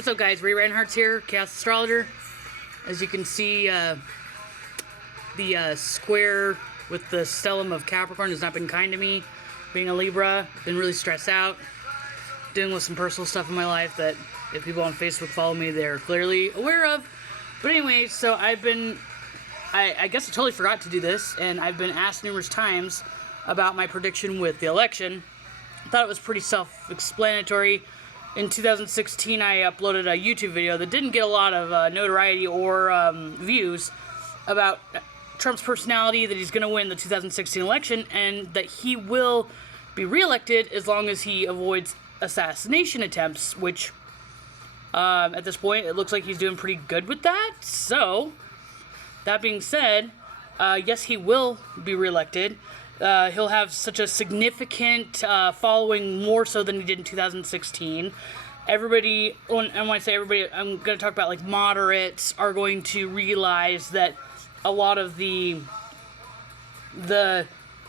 What's up, guys? Ray Reinhardt's here, Chaos Astrologer. As you can see, the square with the stellium of Capricorn has not been kind to me. Being a Libra, been really stressed out, dealing with some personal stuff in my life that if people on Facebook follow me, they're clearly aware of. But anyway, so I guess I totally forgot to do this, and I've been asked numerous times about my prediction with the election. I thought it was pretty self-explanatory. In 2016, I uploaded a YouTube video that didn't get a lot of notoriety or views about Trump's personality, that he's going to win the 2016 election, and that he will be reelected as long as he avoids assassination attempts, which, at this point, it looks like he's doing pretty good with that. So, that being said, yes, he will be reelected. He'll have such a significant following, more so than he did in 2016. Everybody, and when I say everybody, I'm going to talk about like moderates, are going to realize that a lot of the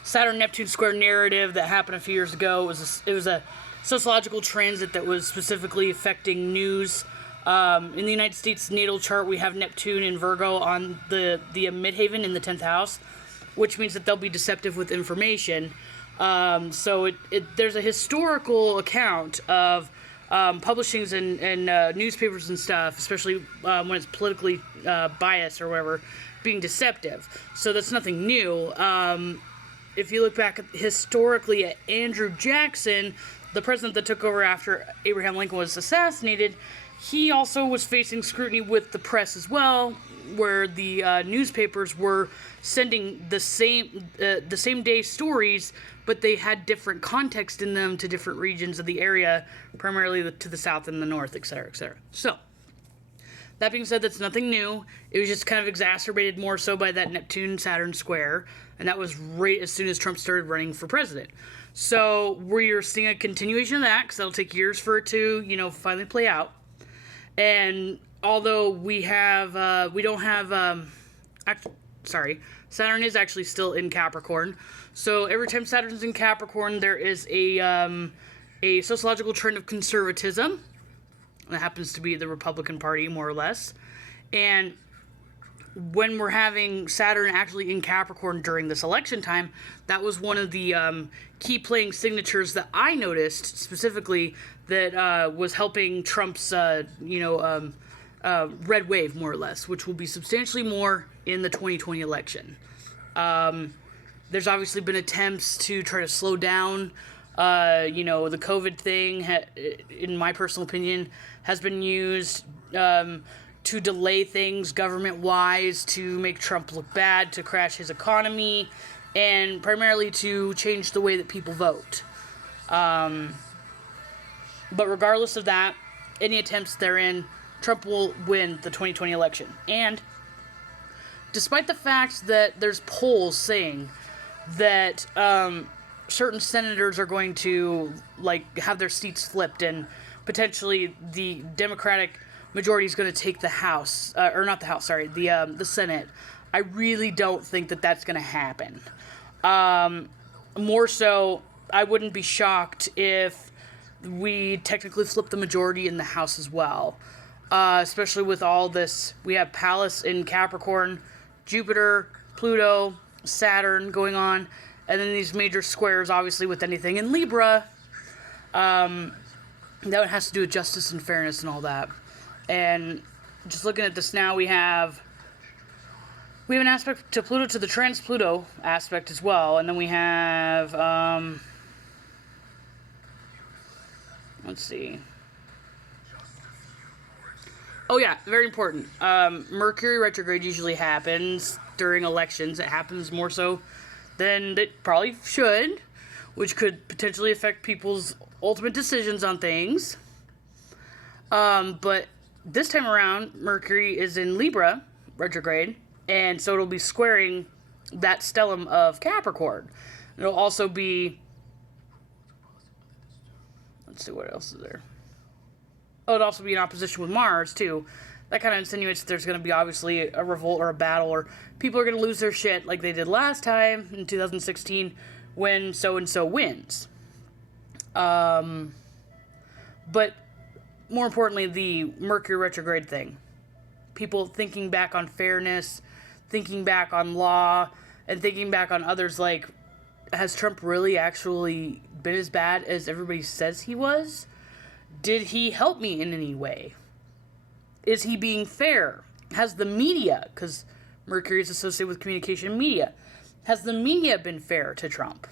Saturn-Neptune square narrative that happened a few years ago it was a sociological transit that was specifically affecting news. In the United States natal chart, we have Neptune in Virgo on the midheaven in the 10th house, which means that they'll be deceptive with information. So there's a historical account of publishings and newspapers and stuff, especially when it's politically biased or whatever, being deceptive. So that's nothing new. If you look back historically at Andrew Jackson, the president that took over after Abraham Lincoln was assassinated, he also was facing scrutiny with the press as well, where the newspapers were sending the same day stories, but they had different context in them to different regions of the area, primarily to the south and the north, etc., etc. So, that being said, that's nothing new. It was just kind of exacerbated more so by that Neptune-Saturn square, and that was right as soon as Trump started running for president. So, we're seeing a continuation of that, because that'll take years for it to, finally play out. And although Saturn is actually still in Capricorn. So every time Saturn's in Capricorn, there is a sociological trend of conservatism. That happens to be the Republican Party, more or less. And when we're having Saturn actually in Capricorn during this election time, that was one of the key playing signatures that I noticed specifically that was helping Trump's, red wave, more or less, which will be substantially more in the 2020 election. There's obviously been attempts to try to slow down, the COVID thing, in my personal opinion, has been used to delay things government-wise, to make Trump look bad, to crash his economy, and primarily to change the way that people vote. But regardless of that, any attempts therein, Trump will win the 2020 election. And despite the fact that there's polls saying that certain senators are going to have their seats flipped, and potentially the Democratic majority is going to take the House, or not the House, sorry, the Senate, I really don't think that that's going to happen. More so, I wouldn't be shocked if we technically flip the majority in the House as well. Especially with all this, we have Pallas in Capricorn, Jupiter, Pluto, Saturn going on, and then these major squares, obviously, with anything in Libra, that has to do with justice and fairness and all that. And just looking at this now, we have an aspect to Pluto, to the trans-Pluto aspect as well, and then we have, let's see. Oh yeah, very important. Mercury retrograde usually happens during elections. It happens more so than it probably should, which could potentially affect people's ultimate decisions on things. But this time around, Mercury is in Libra retrograde, and so it'll be squaring that stellium of Capricorn. It'll also be, let's see, what else is there? Oh, it'd also be in opposition with Mars, too. That kind of insinuates that there's going to be, obviously, a revolt or a battle, or people are going to lose their shit like they did last time in 2016 when so-and-so wins. But more importantly, the Mercury retrograde thing. People thinking back on fairness, thinking back on law, and thinking back on others like, has Trump really actually been as bad as everybody says he was? Did he help me in any way? Is he being fair? Has the media, because Mercury is associated with communication and media, has the media been fair to Trump?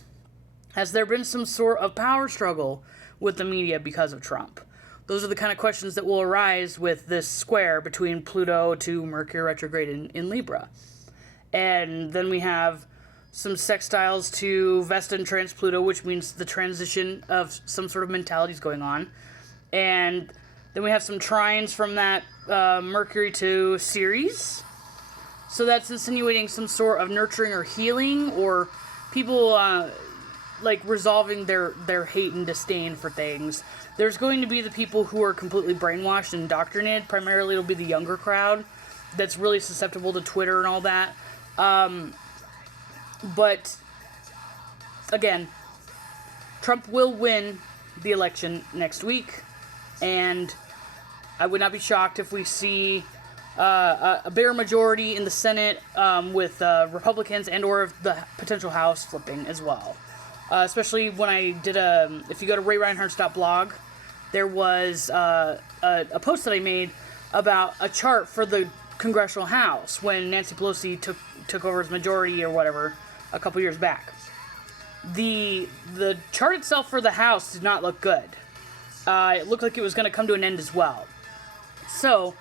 Has there been some sort of power struggle with the media because of Trump? Those are the kind of questions that will arise with this square between Pluto to Mercury retrograde in Libra. And then we have some sextiles to Vesta and trans Pluto, which means the transition of some sort of mentality is going on. And then we have some trines from that Mercury to Ceres. So that's insinuating some sort of nurturing or healing, or people like resolving their hate and disdain for things. There's going to be the people who are completely brainwashed and indoctrinated. Primarily it'll be the younger crowd that's really susceptible to Twitter and all that. But again, Trump will win the election next week, and I would not be shocked if we see a bigger majority in the Senate with Republicans and or the potential House flipping as well. Especially when I did if you go to rayreinhardt.blog, there was a post that I made about a chart for the Congressional House when Nancy Pelosi took over as majority or whatever a couple years back. The chart itself for the House did not look good. It looked like it was going to come to an end as well. So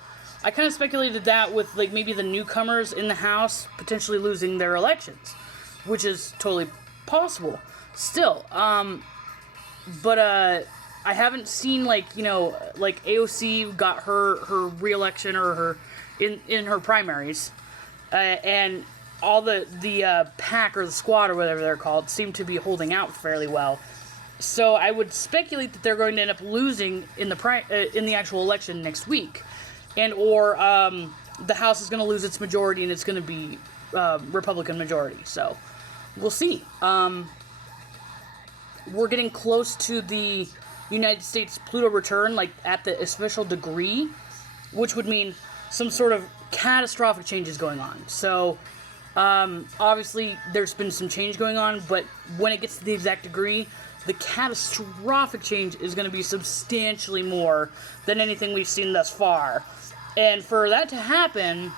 I kind of speculated that with like maybe the newcomers in the House potentially losing their elections, which is totally possible. Still, but I haven't seen like AOC got her re-election or her in her primaries, and all the pack or the squad or whatever they're called seem to be holding out fairly well. So I would speculate that they're going to end up losing in the actual election next week, and or the House is going to lose its majority and it's going to be Republican majority. So we'll see. We're getting close to the United States Pluto return, like at the official degree, which would mean some sort of catastrophic changes going on. So obviously there's been some change going on, but when it gets to the exact degree, the catastrophic change is going to be substantially more than anything we've seen thus far. And for that to happen,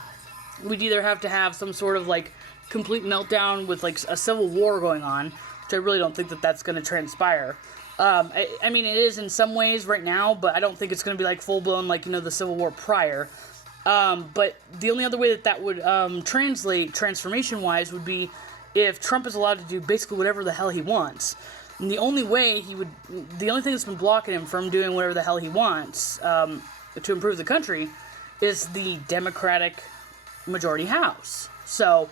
we'd either have to have some sort of like complete meltdown with like a civil war going on, which I really don't think that that's going to transpire. I mean, it is in some ways right now, but I don't think it's going to be like full-blown like, the Civil War prior. But the only other way that would translate transformation-wise would be if Trump is allowed to do basically whatever the hell he wants. And the only thing that's been blocking him from doing whatever the hell he wants to improve the country is the Democratic majority House. So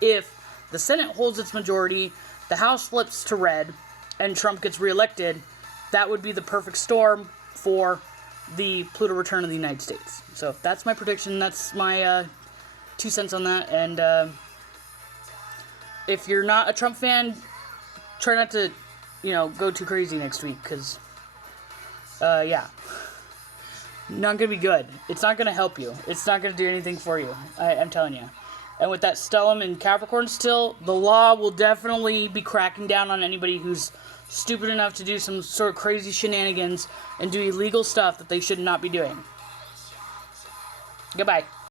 if the Senate holds its majority, the House flips to red, and Trump gets reelected, that would be the perfect storm for the Pluto return of the United States. So that's my prediction. That's my 2 cents on that. And if you're not a Trump fan, try not to, go too crazy next week, because, yeah. Not going to be good. It's not going to help you. It's not going to do anything for you. I'm telling you. And with that stellium in Capricorn still, the law will definitely be cracking down on anybody who's stupid enough to do some sort of crazy shenanigans and do illegal stuff that they should not be doing. Goodbye.